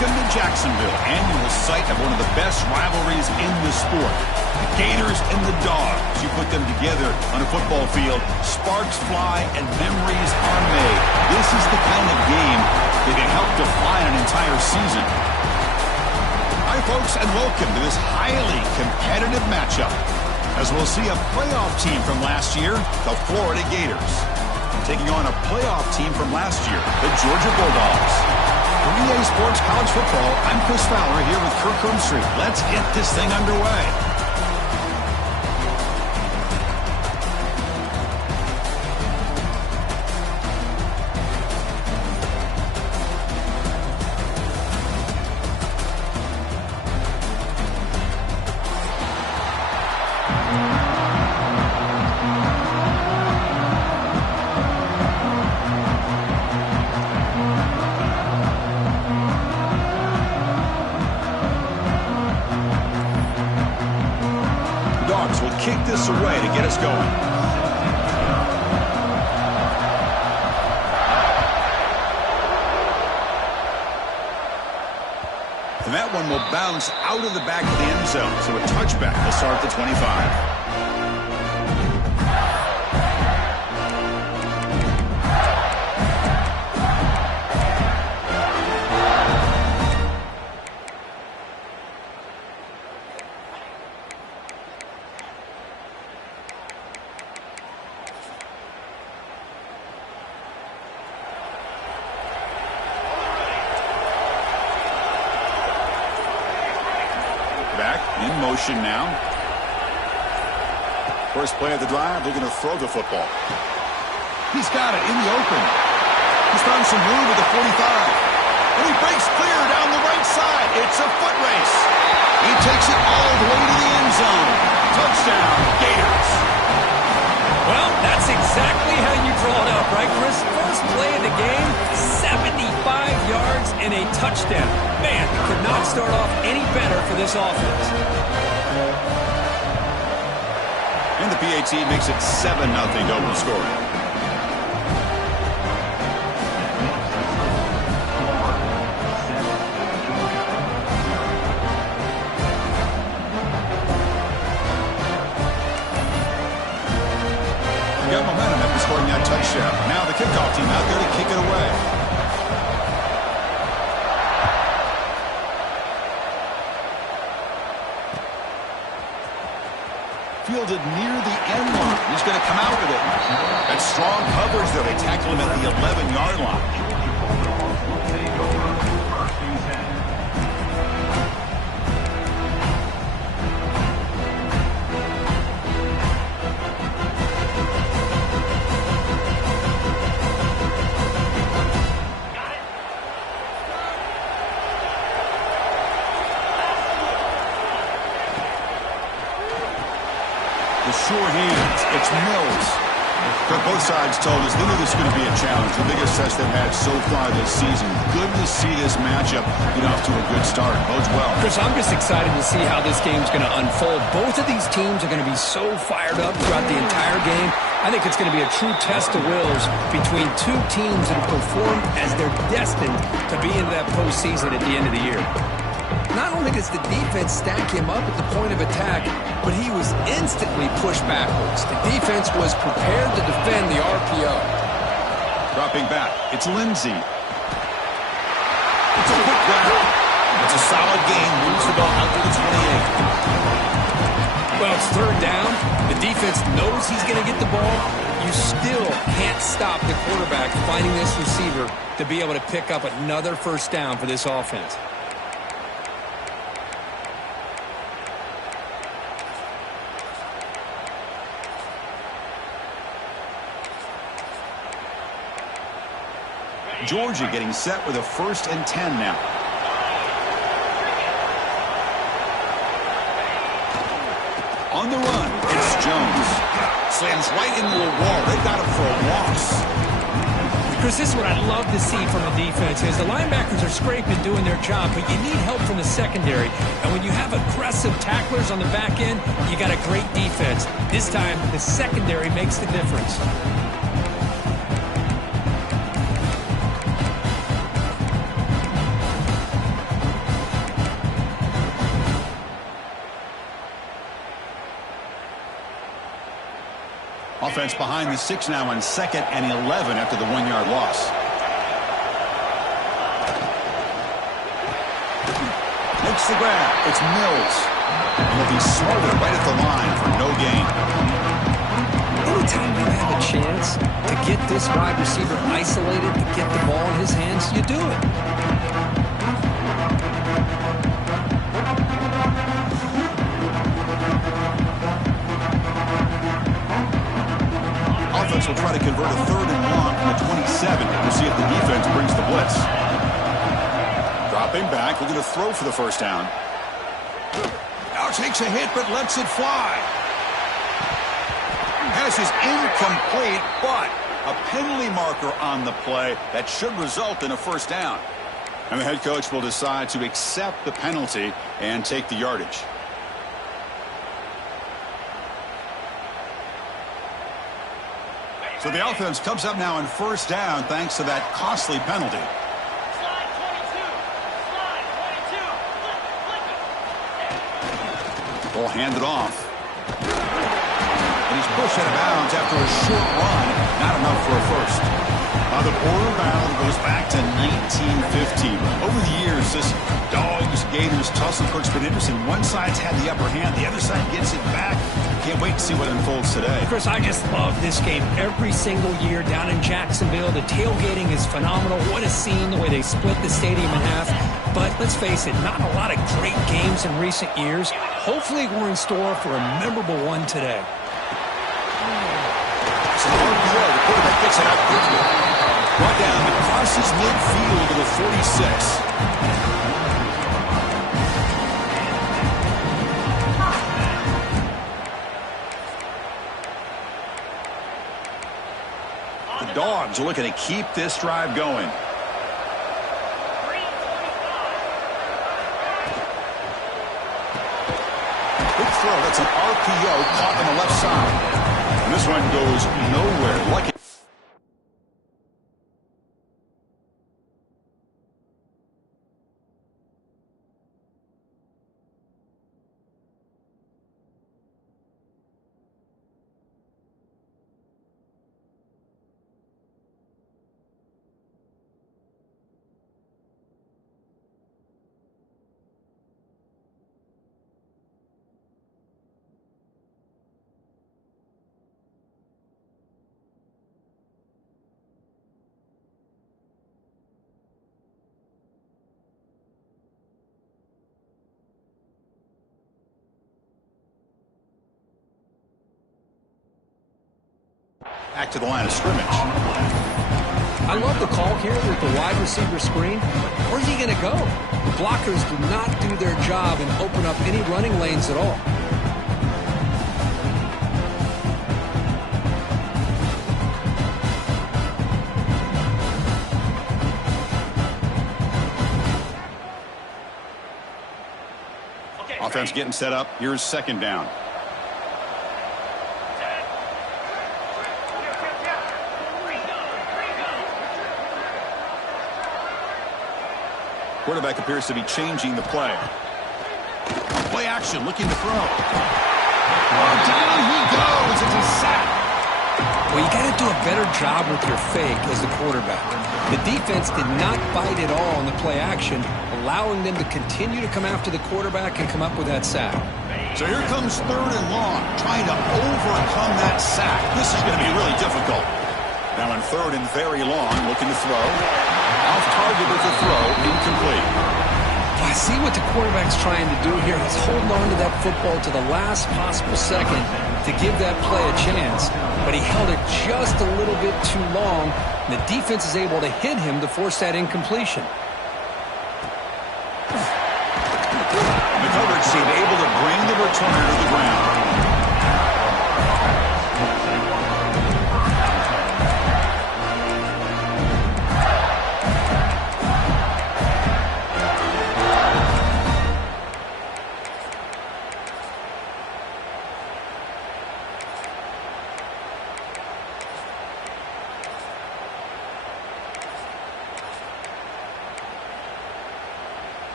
Welcome to Jacksonville, annual site of one of the best rivalries in the sport. The Gators and the Dogs. You put them together on a football field, sparks fly and memories are made. This is the kind of game that can help define an entire season. Hi, folks, and welcome to this highly competitive matchup, as we'll see a playoff team from last year, the Florida Gators, taking on a playoff team from last year, the Georgia Bulldogs. For EA Sports College Football, I'm Chris Fowler here with Kirk Herbstreit. Let's get this thing underway. Will kick this away to get us going. And that one will bounce out of the back of the end zone. So a touchback will start at the 25. In motion now. First play of the drive, they're going to throw the football. He's got it in the open. He's found some room with the 45. And he breaks clear down the right side. It's a foot race. He takes it all the way to the end zone. Touchdown, Gators. Well, that's exactly how you draw it up, right, Chris? First play of the game, 75 yards and a touchdown. Man, could not start off any better for this offense. And the PAT makes it 7-0 open scoring. Got momentum after scoring that touchdown. Now the kickoff team out there to kick it away. Fielded near the end line. He's going to come out with it. That's strong coverage there. They tackle him at the 11-yard line. Sure hands. It's Mills. But both sides told us they knew this was going to be a challenge. The biggest test they've had so far this season. Good to see this matchup get off to a good start. Bodes well. Chris, I'm just excited to see how this game's going to unfold. Both of these teams are going to be so fired up throughout the entire game. I think it's going to be a true test of wills between two teams that have performed as they're destined to be into that postseason at the end of the year. Not only does the defense stack him up at the point of attack, but he was instantly pushed backwards. The defense was prepared to defend the RPO. Dropping back, it's Lindsey. It's a quick grab. It's a solid game. Moves the ball out to the 28. Well, it's third down. The defense knows he's going to get the ball. You still can't stop the quarterback finding this receiver to be able to pick up another first down for this offense. Georgia getting set with a 1st and 10 now. On the run, it's Jones. Slams right into a wall. They got him for a loss. Chris, this is what I'd love to see from the defense is the linebackers are scraping, doing their job, but you need help from the secondary. And when you have aggressive tacklers on the back end, you got a great defense. This time, the secondary makes the difference. Offense behind the 6 now on 2nd and 11 after the 1-yard loss. Makes the grab. It's Mills. And he'll be smarter right at the line for no gain. Anytime you have a chance to get this wide receiver isolated, to get the ball in his hands, you do it. Offense will try to convert a 3rd and long from the 27. We'll see if the defense brings the blitz. Dropping back, looking to throw for the first down. Now takes a hit, but lets it fly. Pass is incomplete, but a penalty marker on the play that should result in a first down. And the head coach will decide to accept the penalty and take the yardage. So the offense comes up now on first down thanks to that costly penalty. Ball handed off. And he's pushed out of bounds after a short run. Not enough for a first. The border battle goes back to 1915. Over the years, this Dogs-Gators tussle, Crookston Henderson. One side's had the upper hand. The other side gets it back. Can't wait to see what unfolds today. Chris, I just love this game every single year down in Jacksonville. The tailgating is phenomenal. What a scene, the way they split the stadium in half. But let's face it, not a lot of great games in recent years. Hopefully we're in store for a memorable one today. It's an RPO. The quarterback gets it out quickly. Brought down and crosses midfield to the 46. The Dogs are looking to keep this drive going. Good throw. That's an RPO caught on the left side. And this one goes nowhere. Like it. Back to the line of scrimmage. I love the call here with the wide receiver screen. Where's he going to go? The blockers do not do their job and open up any running lanes at all. Offense getting set up. Here's second down. Quarterback appears to be changing the play. Play action, looking to throw. Oh, down he goes. It's a sack. Well, you got to do a better job with your fake as the quarterback. The defense did not bite at all on the play action, allowing them to continue to come after the quarterback and come up with that sack. So here comes third and long, trying to overcome that sack. This is going to be really difficult. Now in third and very long, looking to throw. Off target with the throw, incomplete. I see what the quarterback's trying to do here. He's holding on to that football to the last possible second to give that play a chance. But he held it just a little bit too long. And the defense is able to hit him to force that incompletion. The coverage team able to bring the returner to the ground.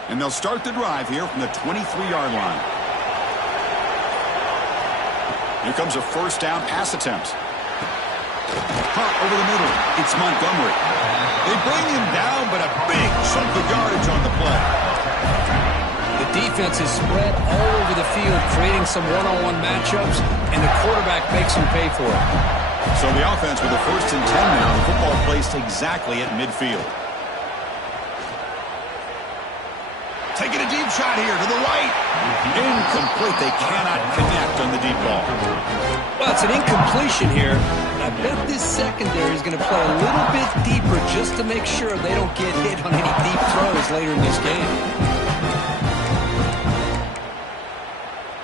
And they'll start the drive here from the 23-yard line. Here comes a first down pass attempt. Hunt over the middle. It's Montgomery. They bring him down, but a big chunk of yardage on the play. The defense is spread all over the field, creating some one-on-one matchups, and the quarterback makes them pay for it. So the offense with the 1st and 10 now. The football placed exactly at midfield. Taking a deep shot here to the right. Incomplete. They cannot connect on the deep ball. Well, it's an incompletion here. I bet this secondary is going to play a little bit deeper just to make sure they don't get hit on any deep throws later in this game.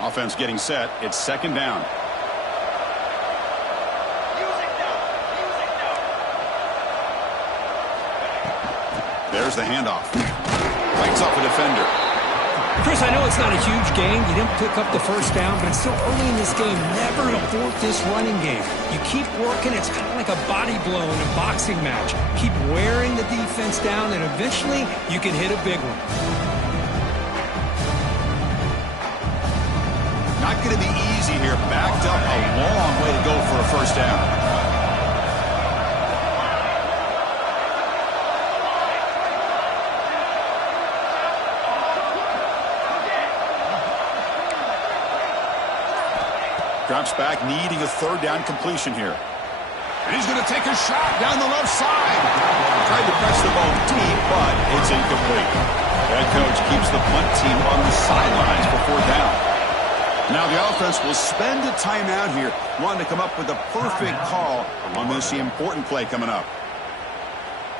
Offense getting set. It's 2nd down. There's the handoff. Fights off a defender. Chris, I know it's not a huge game. You didn't pick up the 1st down, but it's still early in this game. Never abort this running game. You keep working. It's kind of like a body blow in a boxing match. Keep wearing the defense down, and eventually you can hit a big one. Not going to be easy here. Backed up a long way to go for a 1st down. Drops back, needing a 3rd down completion here. And he's going to take a shot down the left side. Tried to press the ball deep, but it's incomplete. Head coach keeps the punt team on the sidelines for 4th down. Now the offense will spend a timeout here, wanting to come up with a perfect call on this important play coming up.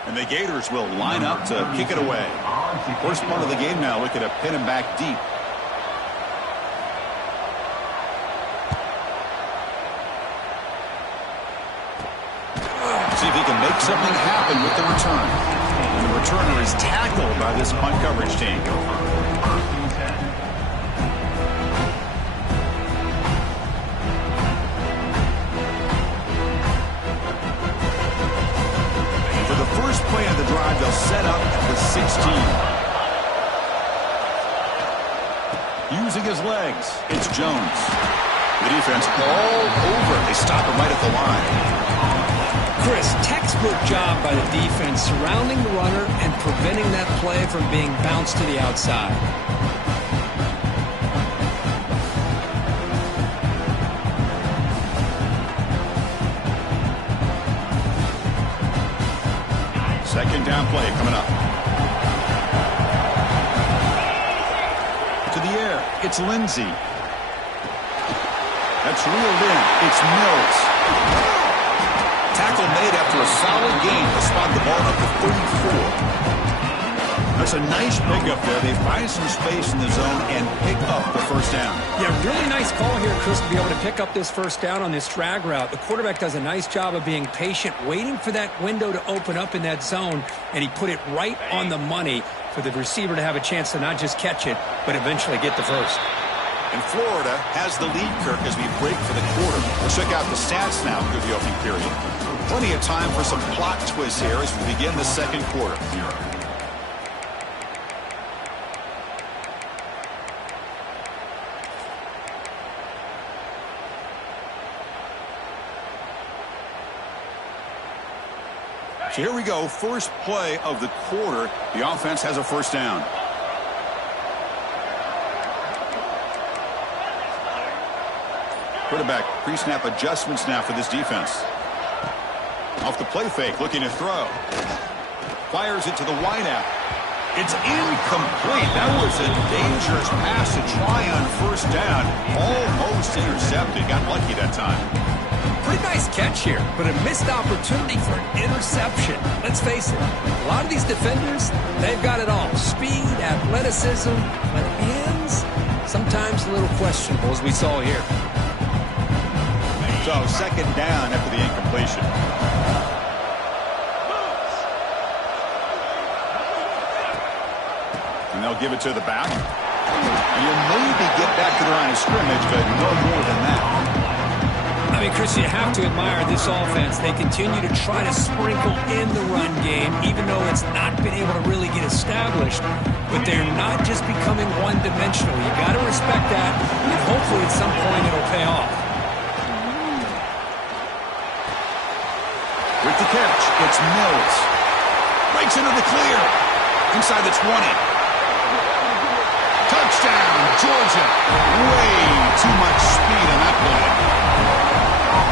And the Gators will line up to kick it away. First part of the game now, looking to pin him back deep. See if he can make something happen with the return. And the returner is tackled by this punt coverage team. For the first play of the drive, they'll set up at the 16. Using his legs, it's Jones. The defense all over. They stop him right at the line. Chris, textbook job by the defense surrounding the runner and preventing that play from being bounced to the outside. Second down play coming up. To the air, it's Lindsey. That's reeled in. It's Mills. Tackle made after a solid gain to spot the ball up to 34. That's a nice pickup there. They find some space in the zone and pick up the 1st down. Yeah, really nice call here, Chris, to be able to pick up this 1st down on this drag route. The quarterback does a nice job of being patient, waiting for that window to open up in that zone, and he put it right on the money for the receiver to have a chance to not just catch it, but eventually get the 1st. And Florida has the lead, Kirk, as we break for the quarter. We'll check out the stats now through the opening period. Plenty of time for some plot twists here as we begin the 2nd quarter. So here we go, first play of the quarter. The offense has a 1st down. Quarterback pre-snap adjustments now for this defense. Off the play fake, looking to throw. Fires it to the wideout. It's incomplete. That was a dangerous pass to try on 1st down. Almost intercepted. Got lucky that time. Pretty nice catch here, but a missed opportunity for an interception. Let's face it, a lot of these defenders, they've got it all. Speed, athleticism, but hands, sometimes a little questionable, as we saw here. So 2nd down after the incompletion. And they'll give it to the back. And you'll maybe get back to the line of scrimmage, but no more than that. I mean, Chris, you have to admire this offense. They continue to try to sprinkle in the run game, even though it's not been able to really get established. But they're not just becoming one-dimensional. You got to respect that, and hopefully at some point it'll pay off. catch. It's Mills. Breaks into the clear. Inside the 20. Touchdown, Georgia. Way too much speed on that play.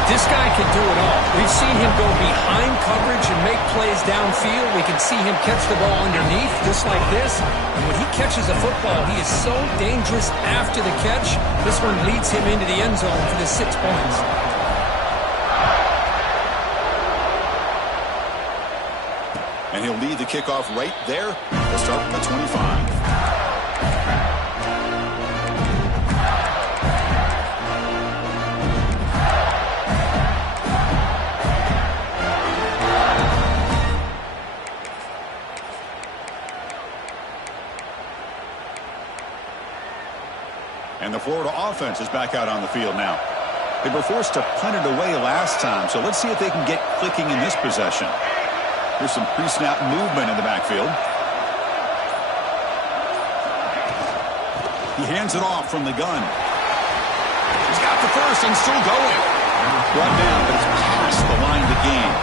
This guy can do it all. We've seen him go behind coverage and make plays downfield. We can see him catch the ball underneath, just like this. And when he catches a football, he is so dangerous after the catch. This one leads him into the end zone for the 6 points. And he'll lead the kickoff right there. We'll start from the 25. And the Florida offense is back out on the field now. They were forced to punt it away last time, so let's see if they can get clicking in this possession. Here's some pre-snap movement in the backfield. He hands it off from the gun. He's got the first and still going. Brought down, but it's past the line to gain.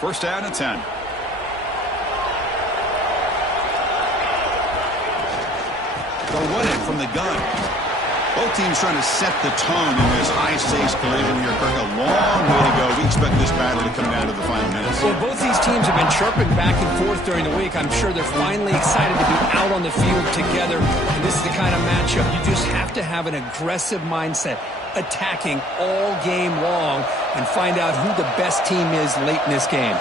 First down and 10. They'll run it from the gun. Both teams trying to set the tone in this high-stakes collision here, Kirk. A long way to go. We expect this battle to come down to the final minutes. Well, both these teams have been chirping back and forth during the week. I'm sure they're finally excited to be out on the field together. And this is the kind of matchup you just have to have an aggressive mindset, attacking all game long, and find out who the best team is late in this game.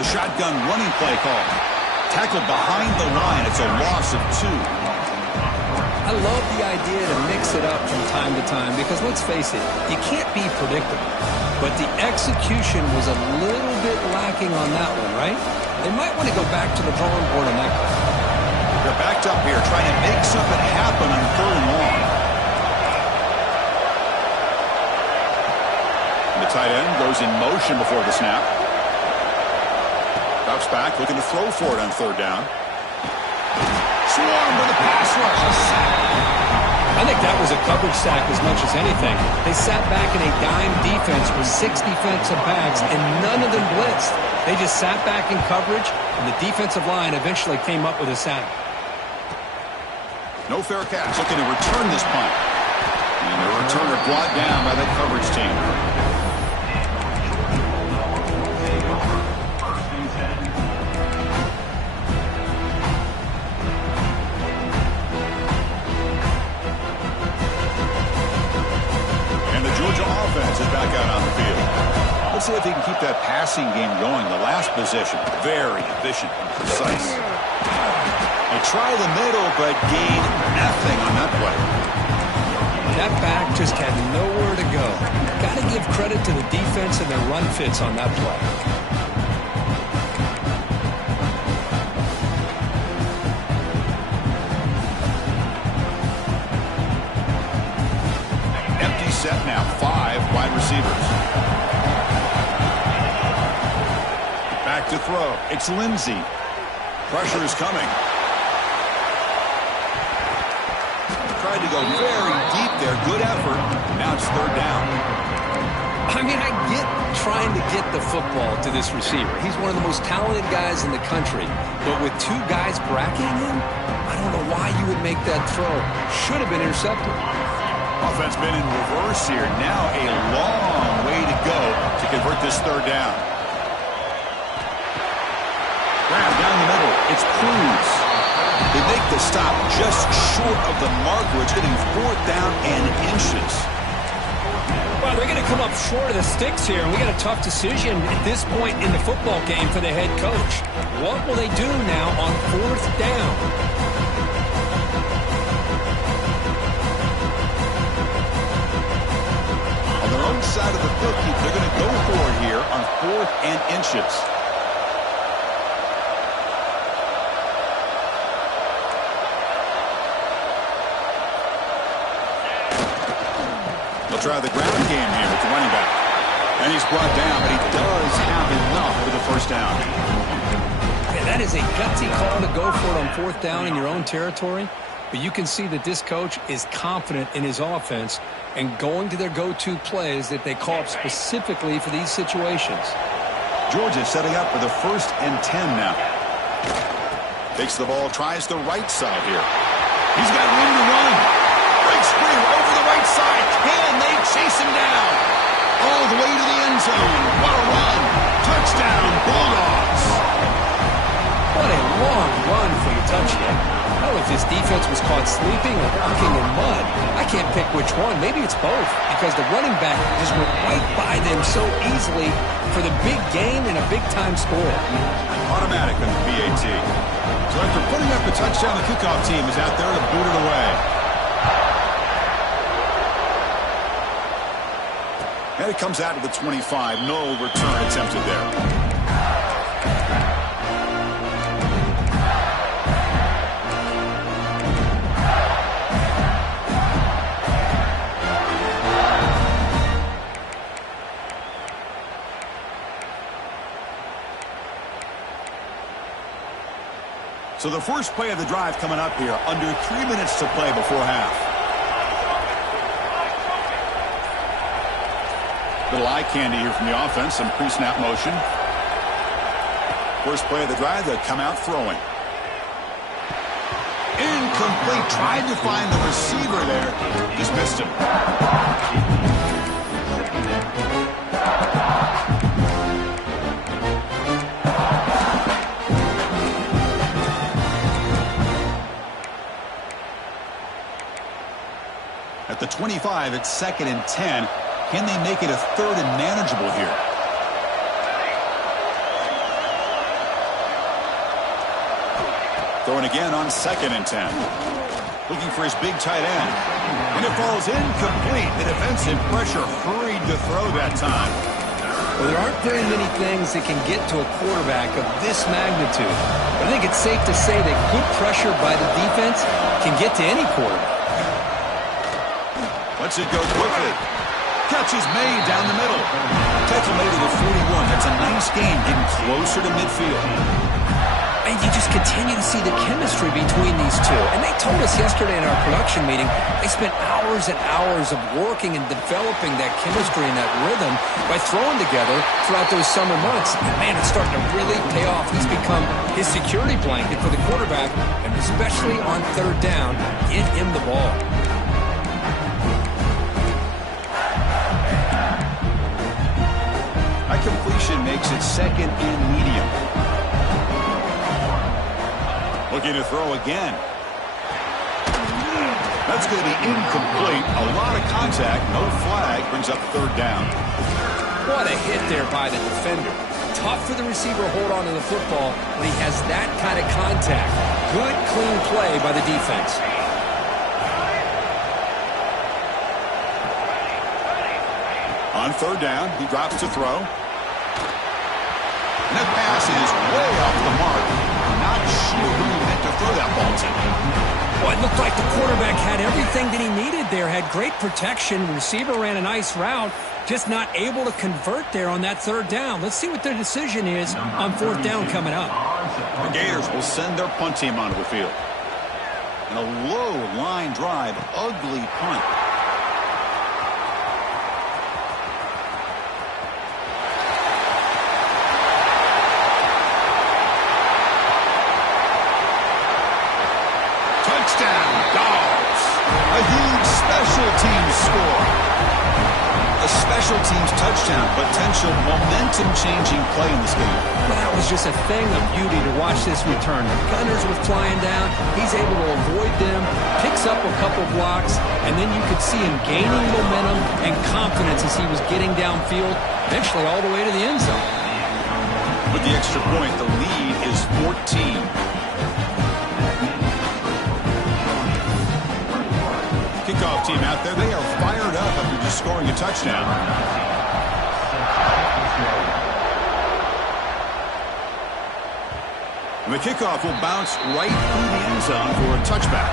The shotgun running play call. Tackled behind the line. It's a loss of 2. I love the idea to mix it up from time to time because, let's face it, you can't be predictable. But the execution was a little bit lacking on that one, right? They might want to go back to the drawing board on that call. They're backed up here trying to make something happen on 3rd and long. And the tight end goes in motion before the snap. Drops back, looking to throw for it on 3rd down. Swarm with a pass rush. A sack. I think that was a coverage sack as much as anything. They sat back in a dime defense with 6 defensive backs, and none of them blitzed. They just sat back in coverage, and the defensive line eventually came up with a sack. No fair catch. Looking to return this punt. And the returner brought down by the coverage team. And the Georgia offense is back out on the field. Let's see if they can keep that passing game going. The last possession, very efficient and precise. They try the middle, but gain nothing on that play. That back just had nowhere to go. Got to give credit to the defense and their run fits on that play. Empty set now, 5 wide receivers. Back to throw. It's Lindsey. Pressure is coming. Tried to go very deep there. Good effort. Now it's 3rd down. I mean, I get trying to get the football to this receiver. He's one of the most talented guys in the country. But with 2 guys bracketing him, I don't know why you would make that throw. Should have been intercepted. Offense been in reverse here. Now a long way to go to convert this 3rd down. Grab down the middle. It's Cruz. They make the stop just short of the marker. It's getting 4th down and inches. Well, they're going to come up short of the sticks here, and we got a tough decision at this point in the football game for the head coach. What will they do now on 4th down? On their own side of the 50, they're going to go for it here on 4th and inches. They'll try the ground game here with the running back. And he's brought down, but he does have enough for the first down. Yeah, that is a gutsy call to go for it on 4th down in your own territory. But you can see that this coach is confident in his offense and going to their go-to plays that they call up specifically for these situations. Georgia setting up for the 1st and 10 now. Takes the ball, tries the right side here. He's got room to run. Breaks free over the right side. Can they chase him down? All the way to the end zone. What a run. Touchdown, Bulldogs. What a long run for your touchdown. I don't know if this defense was caught sleeping or walking in mud. I can't pick which one. Maybe it's both because the running back just went right by them so easily for the big gain and a big-time score. Automatic on the PAT. So after putting up a touchdown, the kickoff team is out there to boot it away. And it comes out to the 25. No return attempted there. So the first play of the drive coming up here, under 3 minutes to play before half. Little eye candy here from the offense, some pre-snap motion. First play of the drive, they'll come out throwing. Incomplete, tried to find the receiver there, just missed him. At the 25, it's 2nd and 10. Can they make it a 3rd and manageable here? Throwing again on 2nd and 10. Looking for his big tight end. And it falls incomplete. The defensive pressure hurried to throw that time. Well, there aren't very many things that can get to a quarterback of this magnitude. But I think it's safe to say that good pressure by the defense can get to any quarterback. Lets it go quickly. Catch is made down the middle. Tackle made to the 41. That's a nice game, getting closer to midfield. And you just continue to see the chemistry between these two. And they told us yesterday in our production meeting, they spent hours and hours of working and developing that chemistry and that rhythm by throwing together throughout those summer months. And man, it's starting to really pay off. He's become his security blanket for the quarterback, and especially on 3rd down, get him the ball. That completion makes it 2nd and medium. Looking to throw again. That's going to be incomplete. A lot of contact. No flag. Brings up 3rd down. What a hit there by the defender. Tough for the receiver to hold on to the football when he has that kind of contact. Good, clean play by the defense. On 3rd down, he drops to throw. And that pass is way off the mark. Not sure who he meant to throw that ball to. Well, it looked like the quarterback had everything that he needed there. Had great protection. Receiver ran a nice route. Just not able to convert there on that 3rd down. Let's see what their decision is on 4th down coming up. The Gators will send their punt team onto the field. And a low line drive, ugly punt. Touchdown, Dogs. A huge special teams score. A special teams touchdown. Potential momentum-changing play in this game. Well, that was just a thing of beauty to watch this return. The Gunners were flying down. He's able to avoid them, picks up a couple blocks, and then you could see him gaining momentum and confidence as he was getting downfield, eventually all the way to the end zone. With the extra point, the lead is 14. Kickoff team out there, they are fired up after just scoring a touchdown. And the kickoff will bounce right through the end zone for a touchback.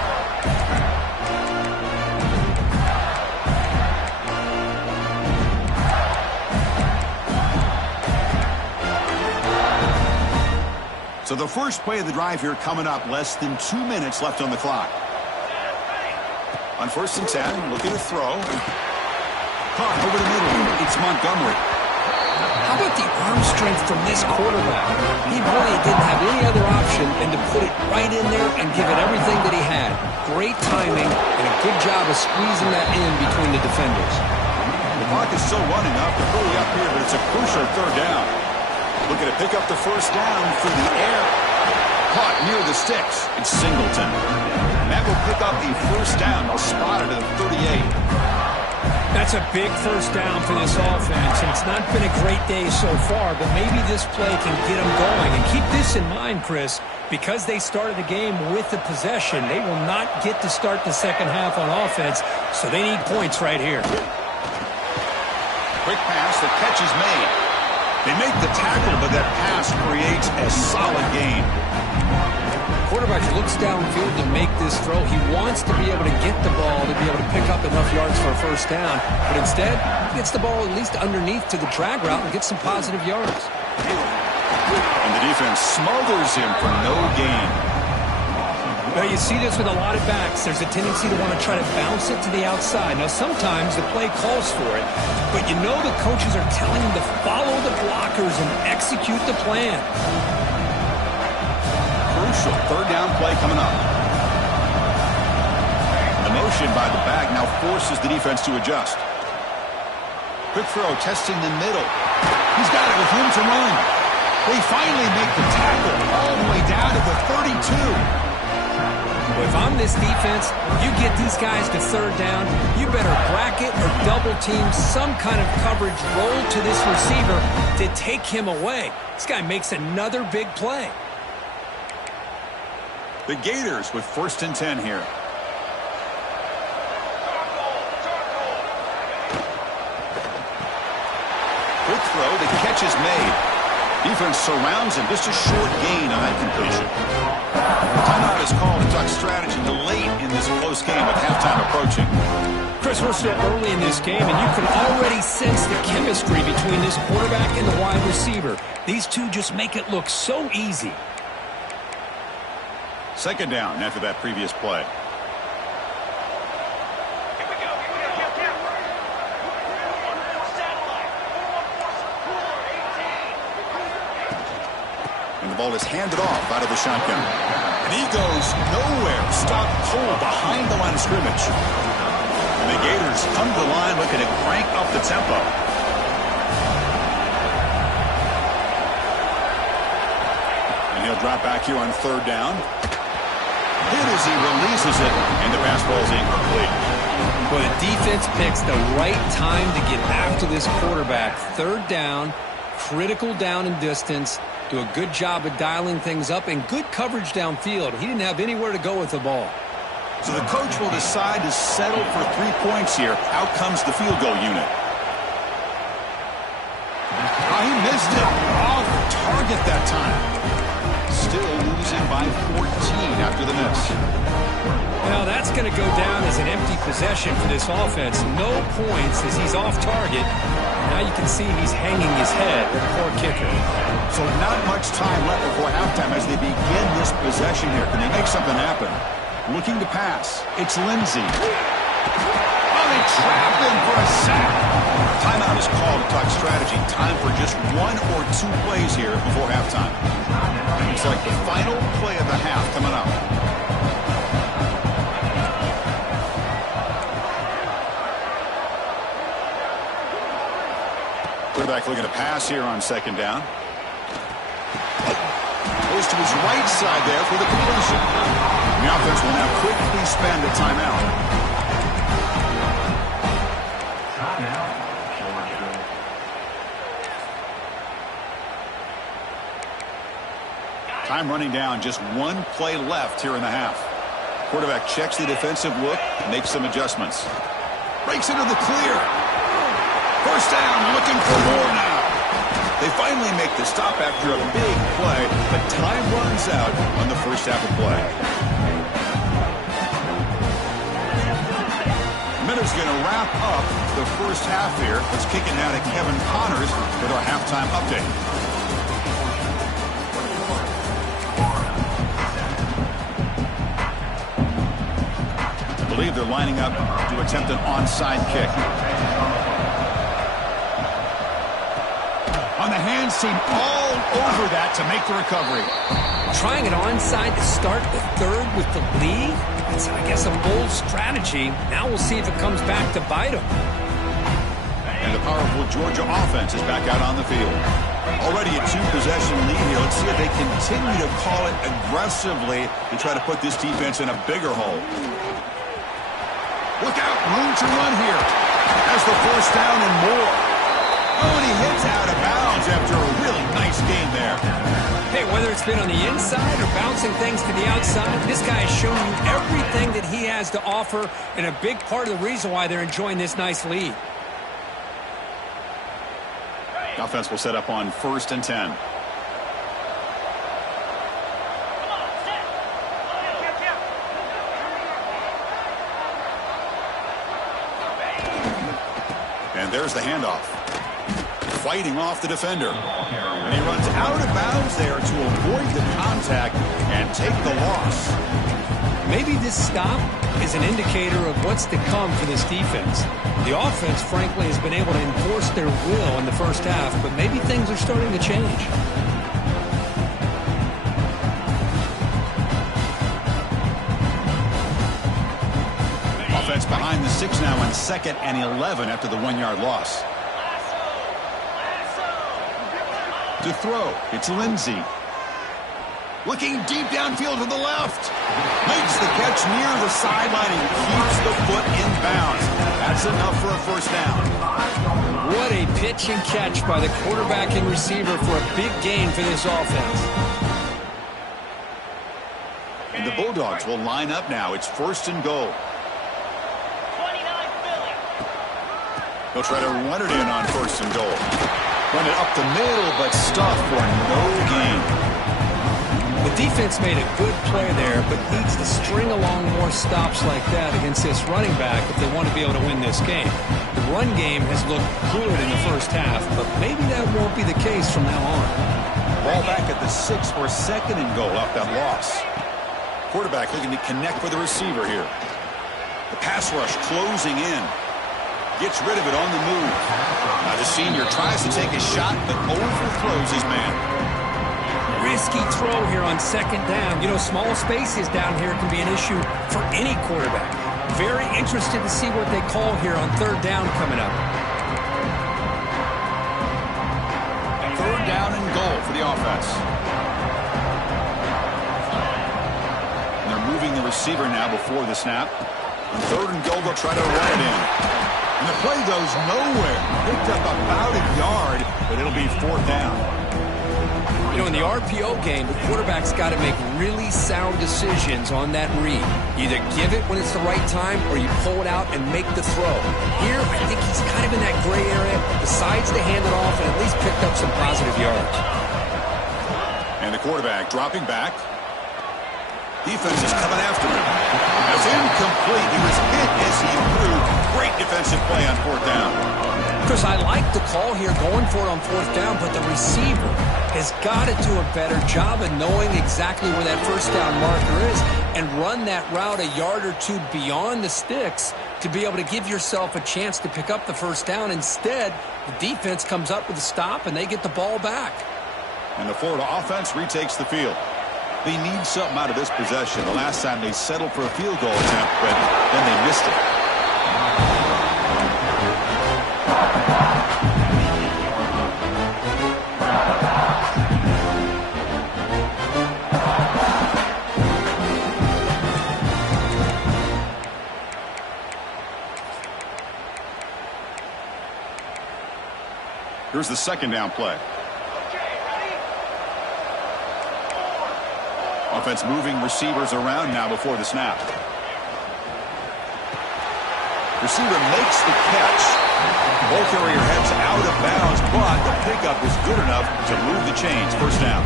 So the first play of the drive here coming up. Less than 2 minutes left on the clock. On 1st and 10, looking to throw. Caught over the middle. It's Montgomery. How about the arm strength from this quarterback? He really didn't have any other option than to put it right in there and give it everything that he had. Great timing and a good job of squeezing that in between the defenders. The clock is still running up. They're really up here, but it's a crucial 3rd down. Looking to pick up the 1st down through the air. Caught near the sticks. It's Singleton. That will pick up the 1st down. They'll spot it at 38. That's a big 1st down for this offense, and it's not been a great day so far, but maybe this play can get them going. And keep this in mind, Chris, because they started the game with the possession, they will not get to start the second half on offense, so they need points right here. Quick pass, the catch is made. They make the tackle, but that pass creates a solid gain. Quarterback looks downfield to make this throw. He wants to be able to get the ball to be able to pick up enough yards for a 1st down, but instead, he gets the ball at least underneath to the drag route and gets some positive yards. And the defense smothers him for no gain. Now, you see this with a lot of backs. There's a tendency to want to try to bounce it to the outside. Now, sometimes the play calls for it, but you know the coaches are telling them to follow the blockers and execute the plan. Crucial 3rd down play coming up. The motion by the back now forces the defense to adjust. Quick throw, testing the middle. He's got it with room to run. They finally make the tackle all the way down to the 32. If I'm this defense, you get these guys to 3rd down, you better bracket or double team some kind of coverage roll to this receiver to take him away. This guy makes another big play. The Gators with 1st and 10 here. Quick throw, the catch is made. Defense surrounds him, just a short gain on that completion. Timeout is called to talk strategy late in this close game with halftime approaching. Chris, we're still early in this game, and you can already sense the chemistry between this quarterback and the wide receiver. These two just make it look so easy. 2nd down after that previous play. And the ball is handed off out of the shotgun. And he goes nowhere. Stop cold behind the line of scrimmage. And the Gators come to the line looking to crank up the tempo. And he'll drop back here on 3rd down. Hit as he releases it, and the pass ball is incomplete. Well, the defense picks the right time to get after this quarterback. 3rd down, critical down and distance. Do a good job of dialing things up and good coverage downfield. He didn't have anywhere to go with the ball. So the coach will decide to settle for 3 points here. Out comes the field goal unit. Oh, he missed it. Off target that time. Still losing by 14 after the miss. Well, that's going to go down as an empty possession for this offense. No points as he's off target. Now you can see he's hanging his head. The poor kicker. So not much time left before halftime as they begin this possession here. Can they make something happen? Looking to pass. It's Lindsey. Oh, they trap him for a sack. Timeout is called to talk strategy. Time for just 1 or 2 plays here before halftime. It's like the final play of the half coming up. Quarterback looking to pass here on 2nd down. Goes to his right side there for the completion. The offense will now quickly spend a timeout. Time running down, just 1 play left here in the half. Quarterback checks the defensive look, makes some adjustments. Breaks into the clear. 1st down, looking for more now. They finally make the stop after a big play, but time runs out on the 1st half of play. Minutes going to wrap up the 1st half here. Let's kick it now to Kevin Connors with our halftime update. believe they're lining up to attempt an onside kick. On the hands team, all over that to make the recovery. Trying an onside to start the third with the lead? It's, I guess, a bold strategy. Now we'll see if it comes back to bite them. And the powerful Georgia offense is back out on the field. Already a two-possession lead here. Let's see if they continue to call it aggressively to try to put this defense in a bigger hole. Look out, room to run here. Has the first down and more. Oh, and he hits out of bounds after a really nice game there. Hey, whether it's been on the inside or bouncing things to the outside, this guy has shown you everything that he has to offer, and a big part of the reason why they're enjoying this nice lead. The offense will set up on 1st and 10. And there's the handoff. Fighting off the defender. And he runs out of bounds there to avoid the contact and take the loss. Maybe this stop is an indicator of what's to come for this defense. The offense, frankly, has been able to enforce their will in the first half, but maybe things are starting to change. Offense behind the 6 now on 2nd and 11 after the 1-yard loss. To throw, it's Lindsey. Looking deep downfield to the left. Makes the catch near the sideline and keeps the foot in bounds. That's enough for a first down. What a pitch and catch by the quarterback and receiver for a big gain for this offense. And the Bulldogs will line up now. It's 1st and goal. They'll try to run it in on 1st and goal. Run it up the middle, but stuffed for no gain. The defense made a good play there, but needs to string along more stops like that against this running back if they want to be able to win this game. The run game has looked good in the first half, but maybe that won't be the case from now on. Ball back at the 6 for 2nd and goal off that loss. Quarterback looking to connect with the receiver here. The pass rush closing in. Gets rid of it on the move. Now the senior tries to take a shot, but overthrows his man. Risky throw here on 2nd down. You know, small spaces down here can be an issue for any quarterback. Very interested to see what they call here on 3rd down coming up. 3rd down and goal for the offense. And they're moving the receiver now before the snap. On 3rd and goal, they'll try to run it in. And the play goes nowhere. Picked up about a yard, but it'll be 4th down. You know, in the RPO game, the quarterback's got to make really sound decisions on that read. You either give it when it's the right time or you pull it out and make the throw. Here, I think he's kind of in that gray area, decides to hand it off and at least picked up some positive yards. And the quarterback dropping back. Defense is coming after him. It's incomplete. He was hit as he threw. Great defensive play on 4th down. Chris, I like the call here going for it on 4th down, but the receiver has got to do a better job of knowing exactly where that 1st down marker is and run that route a yard or two beyond the sticks to be able to give yourself a chance to pick up the 1st down. Instead, the defense comes up with a stop and they get the ball back. And the Florida offense retakes the field. They need something out of this possession. The last time they settled for a field goal attempt, but then they missed it. Here's the 2nd down play. Offense moving receivers around now before the snap. Receiver makes the catch. Ball carrier heads out of bounds, but the pickup is good enough to move the chains. 1st down.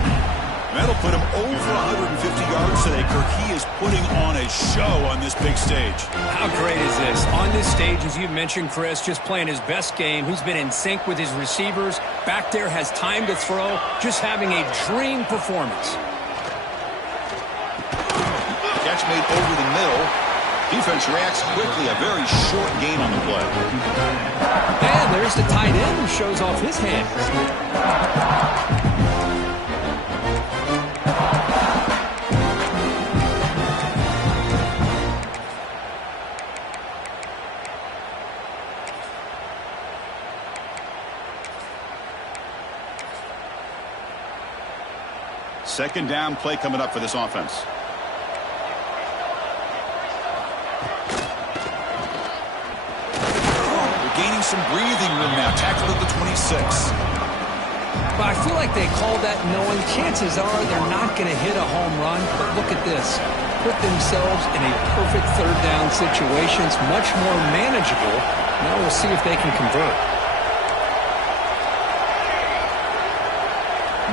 And that'll put him over 150 yards today. Kirk, he is putting on a show on this big stage. How great is this? On this stage, as you mentioned, Chris, just playing his best game. He's been in sync with his receivers. Back there has time to throw. Just having a dream performance. Catch made over the middle. Defense reacts quickly. A very short gain on the play. And there's the tight end who shows off his hands. Second down play coming up for this offense. They're gaining some breathing room now. Tackled at the 26. But I feel like they called that knowing chances are they're not going to hit a home run. But look at this. Put themselves in a perfect third down situation. It's much more manageable. Now we'll see if they can convert.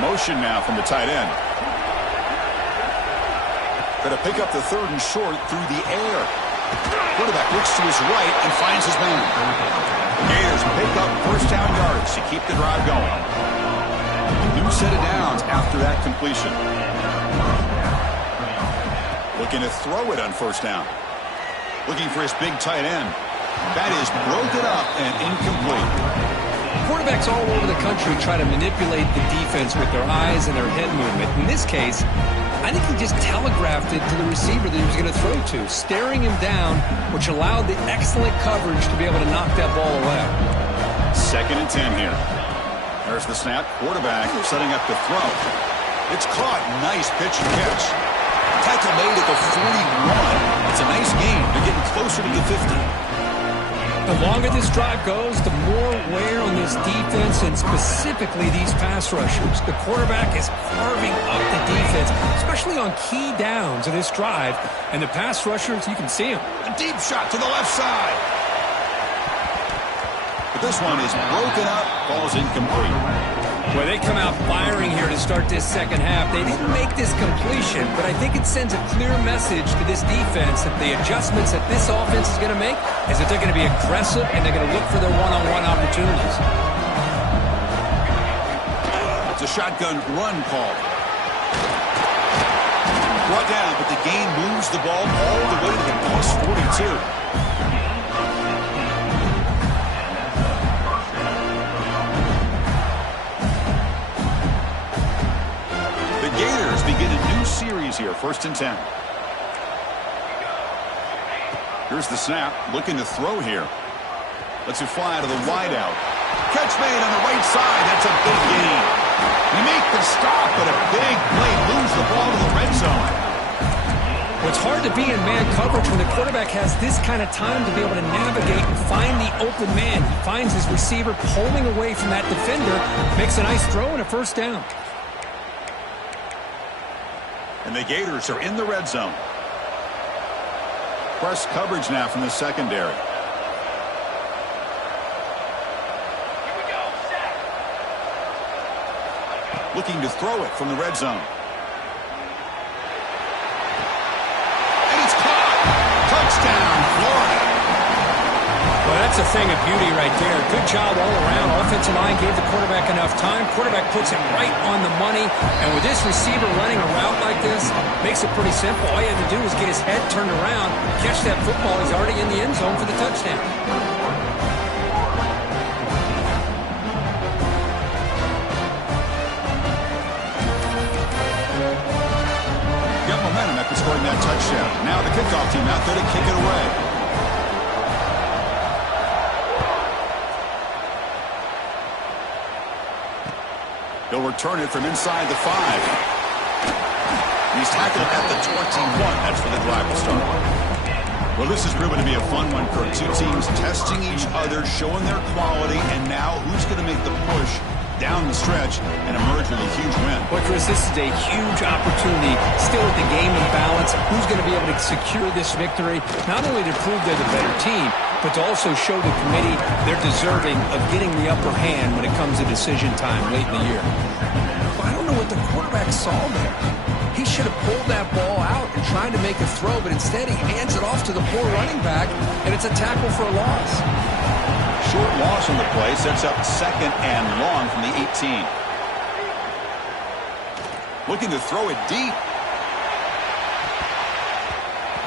Motion now from the tight end. Going to pick up the third and short through the air. Quarterback looks to his right and finds his man. Gators pick up first down yards to keep the drive going. A new set of downs after that completion. Looking to throw it on first down. Looking for his big tight end. That is broken up and incomplete. Quarterbacks all over the country try to manipulate the defense with their eyes and their head movement. In this case, I think he just telegraphed it to the receiver that he was going to throw to, staring him down, which allowed the excellent coverage to be able to knock that ball away. 2nd and 10 here. There's the snap. Quarterback setting up to throw. It's caught. Nice pitch and catch. Tackle made at the 41. It's a nice gain. They're getting closer to the 50. The longer this drive goes, the more wear on this defense and specifically these pass rushers. The quarterback is carving up the defense, especially on key downs of this drive. And the pass rushers, you can see them. A deep shot to the left side. But this one is broken up. Ball's incomplete. Well, they come out firing here to start this second half. They didn't make this completion, but I think it sends a clear message to this defense that the adjustments that this offense is going to make is that they're going to be aggressive and they're going to look for their one-on-one opportunities. It's a shotgun run call. Brought down, but the gain moves the ball all the way to the plus 42. Gators begin a new series here, 1st and 10. Here's the snap, looking to throw here. Lets it fly to the wideout. Catch made on the right side. That's a big gain. You make the stop, but a big play moves the ball to the red zone. Well, it's hard to be in man coverage when the quarterback has this kind of time to be able to navigate and find the open man. He finds his receiver pulling away from that defender, makes a nice throw and a first down. And the Gators are in the red zone. Press coverage now from the secondary. Looking to throw it from the red zone. And it's caught. Touchdown, Florida. Well, that's a thing of beauty right there. Good job all around. Offensive line gave the quarterback enough time. Quarterback puts it right on the money. And with this receiver running a route like this, makes it pretty simple. All you have to do is get his head turned around, catch that football. He's already in the end zone for the touchdown. Got momentum after scoring that touchdown. Now the kickoff team out there to kick it away. He'll return it from inside the 5. He's tackled at the 21. That's where the drive will start. Well, this is proving to be a fun one for two teams testing each other, showing their quality, and now who's going to make the push down the stretch and emerge with a huge win. Well, Chris, this is a huge opportunity. Still at the game in balance. Who's going to be able to secure this victory? Not only to prove they're the better team, but to also show the committee they're deserving of getting the upper hand when it comes to decision time late in the year. Well, I don't know what the quarterback saw there. He should have pulled that ball out and tried to make a throw, but instead he hands it off to the poor running back, and it's a tackle for a loss. Short loss on the play sets up 2nd and long from the 18. Looking to throw it deep.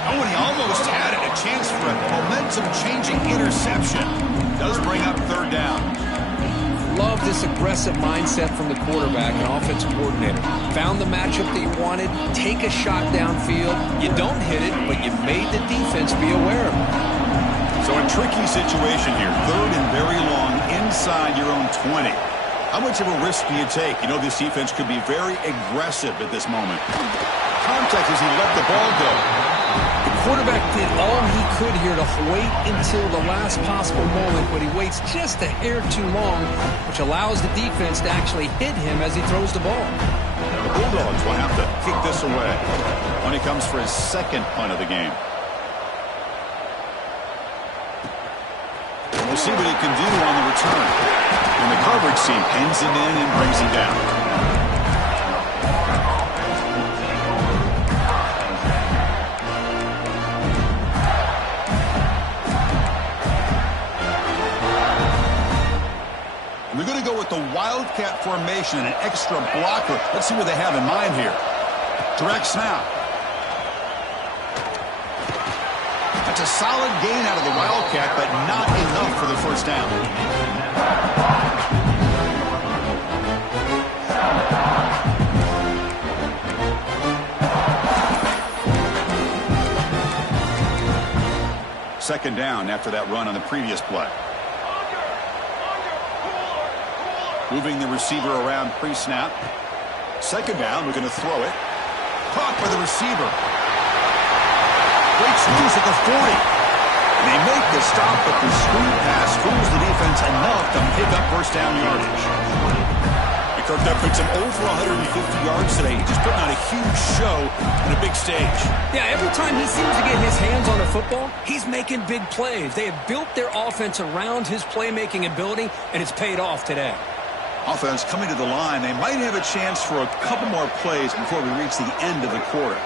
Oh, and he almost had it. A chance for a momentum-changing interception. Does bring up third down. Love this aggressive mindset from the quarterback and offensive coordinator. Found the matchup that you wanted, take a shot downfield. You don't hit it, but you made the defense be aware of it. So a tricky situation here. Third and very long inside your own 20. How much of a risk do you take? You know this defense could be very aggressive at this moment. Contact as he let the ball go. The quarterback did all he could here to wait until the last possible moment, but he waits just a hair too long, which allows the defense to actually hit him as he throws the ball. The Bulldogs will have to kick this away when he comes for his second punt of the game. We'll see what he can do on the return. And the coverage team pins him in and brings him down. They're going to go with the Wildcat formation and an extra blocker. Let's see what they have in mind here. Direct snap. That's a solid gain out of the Wildcat, but not enough for the first down. Second down after that run on the previous play. Moving the receiver around pre-snap. Second down, we're going to throw it. Caught by the receiver. Breaks loose at the 40. And they make the stop, but the screen pass fools the defense enough to pick up first down yardage. And Kirk Duff picks him over 150 yards today. He just putting on a huge show on a big stage. Yeah, every time he seems to get his hands on a football, he's making big plays. They have built their offense around his playmaking ability, and it's paid off today. Offense coming to the line. They might have a chance for a couple more plays before we reach the end of the quarter.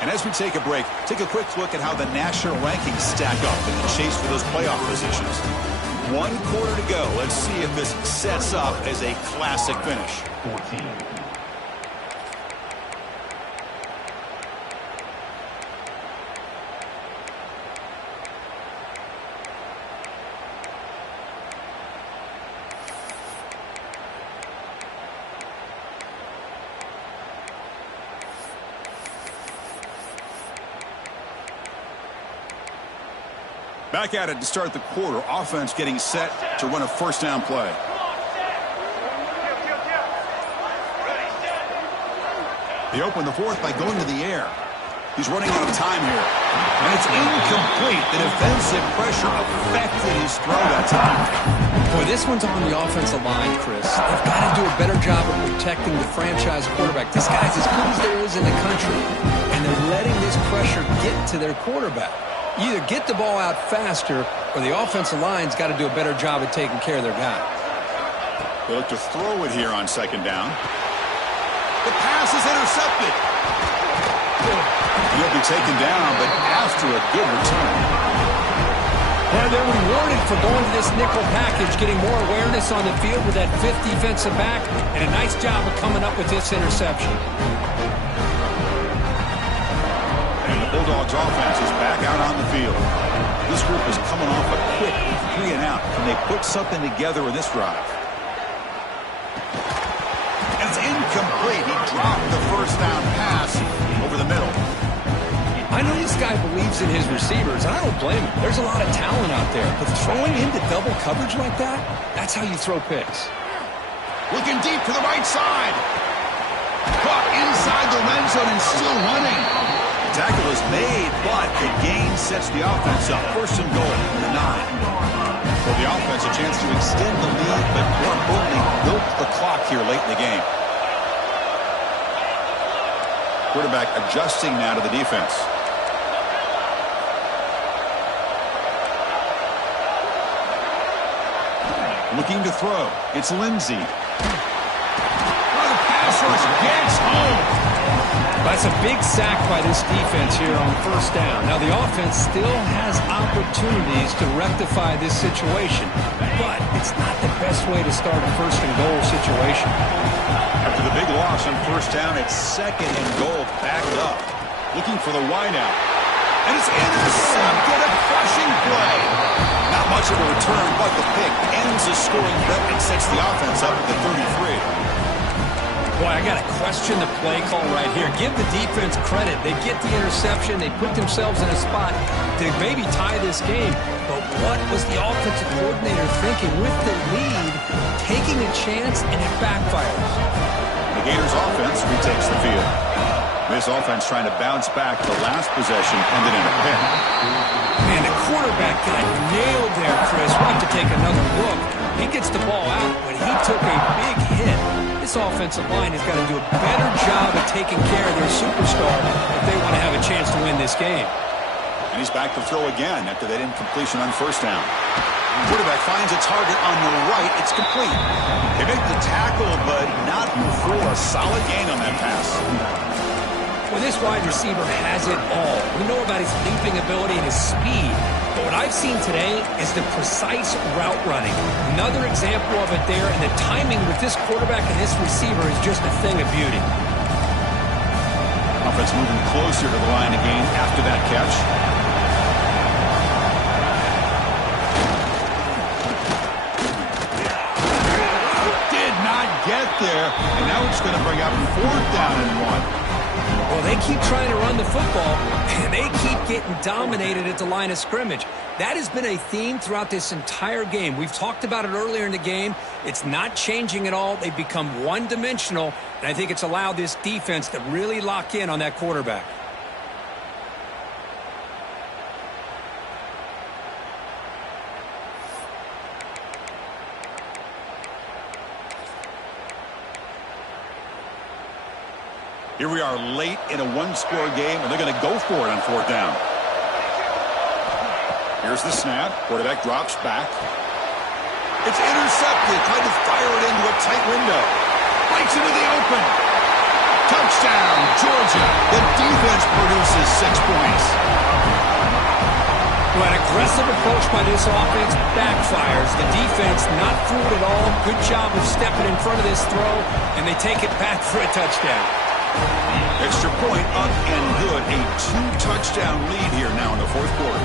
And as we take a break, take a quick look at how the national rankings stack up in the chase for those playoff positions. 1 quarter to go. Let's see if this sets up as a classic finish. 14. Back at it to start the quarter. Offense getting set to run a first down play. They open the fourth by going to the air. He's running out of time here. And it's incomplete. The defensive pressure affected his throw that time. Boy, this one's on the offensive line, Chris. They've got to do a better job of protecting the franchise quarterback. This guy's as good as there is in the country. And they're letting this pressure get to their quarterback. You either get the ball out faster or the offensive line's got to do a better job of taking care of their guy. They look to throw it here on second down. The pass is intercepted. He'll be taken down, but after a good return. Well, they're rewarded for going to this nickel package, getting more awareness on the field with that fifth defensive back, and a nice job of coming up with this interception. And the Bulldogs offense is back out on the field. This group is coming off a quick 3 and out. Can they put something together in this drive? And it's incomplete. He dropped the first down pass over the middle. I know this guy believes in his receivers, and I don't blame him. There's a lot of talent out there, but throwing into double coverage like that, that's how you throw picks. Looking deep to the right side. Caught inside the red zone and still running. The tackle is made, but the gain sets the offense up. First and goal from the 9. For the offense, a chance to extend the lead, but more importantly, milk the clock here late in the game. Quarterback adjusting now to the defense. Looking to throw. It's Lindsey. Oh, the pass rush gets home. That's a big sack by this defense here on first down. Now, the offense still has opportunities to rectify this situation, but it's not the best way to start a first-and-goal situation. After the big loss on first down, it's second and goal back up. Looking for the wideout. And it's intercepted, a crushing play. Not much of a return, but the pick ends the scoring threat and sets the offense up at the 33. Boy, I got to question the play call right here. Give the defense credit. They get the interception. They put themselves in a spot to maybe tie this game. But what was the offensive coordinator thinking with the lead, taking a chance, and it backfires? The Gators offense retakes the field. This offense trying to bounce back. The last possession ended in a pick. Man, the quarterback got nailed there, Chris. We'll have to take another look. He gets the ball out, but he took a big hit. This offensive line has got to do a better job of taking care of their superstar if they want to have a chance to win this game. And he's back to throw again after that incompletion on first down. Quarterback finds a target on the right. It's complete. They make the tackle, but not before a solid gain on that pass. Well, this wide receiver has it all. We know about his leaping ability and his speed. But what I've seen today is the precise route running. Another example of it there, and the timing with this quarterback and this receiver is just a thing of beauty. Offense moving closer to the line again after that catch. Did not get there, and now it's going to bring up 4th down and 1. Well, they keep trying to run the football, and they keep getting dominated at the line of scrimmage. That has been a theme throughout this entire game. We've talked about it earlier in the game. It's not changing at all. They've become one-dimensional, and I think it's allowed this defense to really lock in on that quarterback. Here we are late in a one-score game, and they're going to go for it on 4th down. Here's the snap. Quarterback drops back. It's intercepted. Trying to fire it into a tight window. Breaks into the open. Touchdown, Georgia. The defense produces 6 points. Well, an aggressive approach by this offense backfires. The defense not fooled at all. Good job of stepping in front of this throw, and they take it back for a touchdown. Extra point up and good. A 2-touchdown lead here now in the 4th quarter.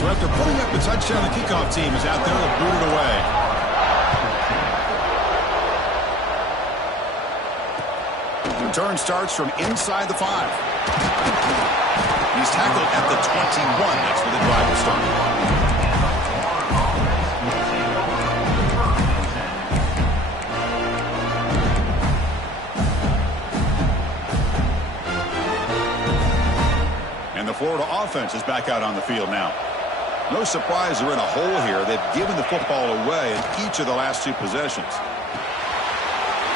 So after putting up the touchdown, the kickoff team is out there to boot it away. Return starts from inside the 5. He's tackled at the 21. That's where the drive will start. The Florida offense is back out on the field now. No surprise they're in a hole here. They've given the football away in each of the last 2 possessions.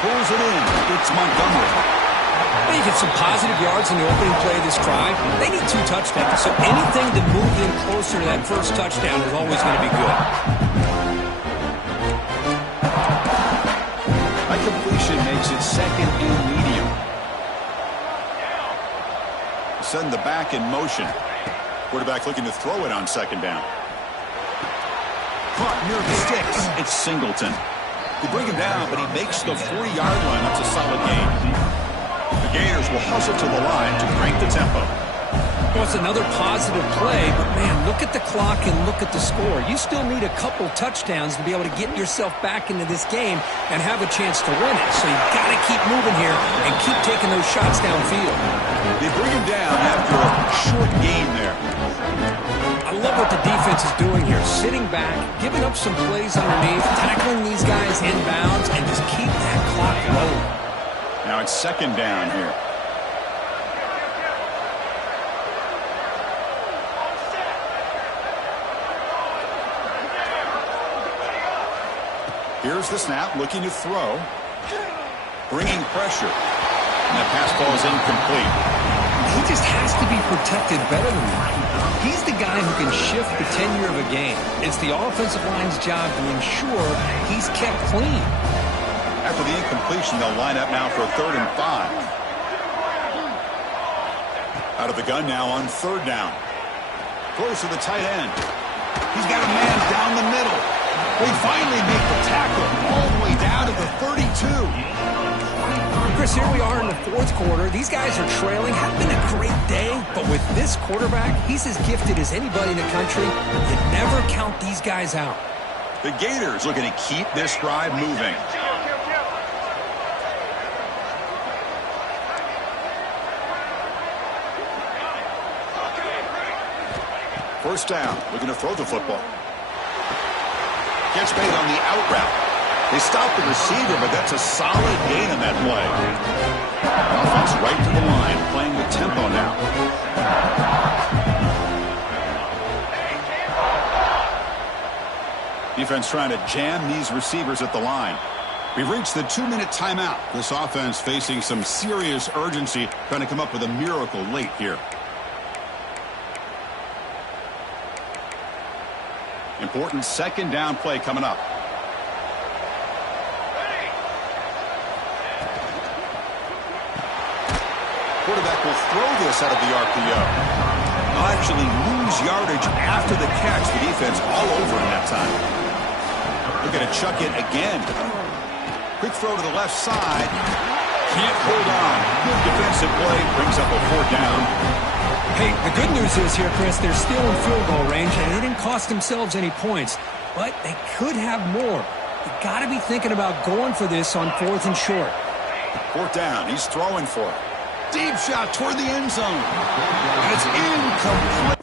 Pulls it in. It's Montgomery. Well, you get some positive yards in the opening play of this drive. They need 2 touchdowns, so anything to move them closer to that first touchdown is always going to be good. That completion makes it second and medium. Send the back in motion. Quarterback looking to throw it on 2nd down. Caught near the sticks. It's Singleton. They bring him down, but he makes the 40-yard line. That's a solid gain. The Gators will hustle to the line to crank the tempo. Well, it's another positive play, but, man, look at the clock and look at the score. You still need a couple touchdowns to be able to get yourself back into this game and have a chance to win it. So you've got to keep moving here and keep taking those shots downfield. They bring him down after a short gain there. I love what the defense is doing here. Sitting back, giving up some plays underneath, tackling these guys inbounds, and just keep that clock rolling. Now it's 2nd down here. Here's the snap, looking to throw. Bringing pressure. And that pass ball is incomplete. He just has to be protected better than that. He's the guy who can shift the tenure of a game. It's the offensive line's job to ensure he's kept clean. After the incompletion, they'll line up now for 3rd and 5. Out of the gun now on 3rd down. Throws to the tight end. He's got a man down the middle. They finally make the tackle all the way down to the 32. Chris, here we are in the 4th quarter. These guys are trailing. Hasn't been a great day, but with this quarterback, he's as gifted as anybody in the country. You never count these guys out. The Gators looking to keep this drive moving. First down, looking to throw the football. Gets made on the out route. They stop the receiver, but that's a solid gain on that play. Offense right to the line, playing with tempo now. Defense trying to jam these receivers at the line. We've reached the 2-minute timeout. This offense facing some serious urgency, trying to come up with a miracle late here. Important 2nd down play coming up. Quarterback will throw this out of the RPO. They'll actually lose yardage after the catch. The defense all over him that time. They're going to chuck it again. Quick throw to the left side. Can't hold on. Good defensive play. Brings up a 4th down. Hey, the good news is here, Chris, they're still in field goal range, and they didn't cost themselves any points. But they could have more. You got to be thinking about going for this on 4th and short. 4th down. He's throwing for it. Deep shot toward the end zone. And it's incomplete.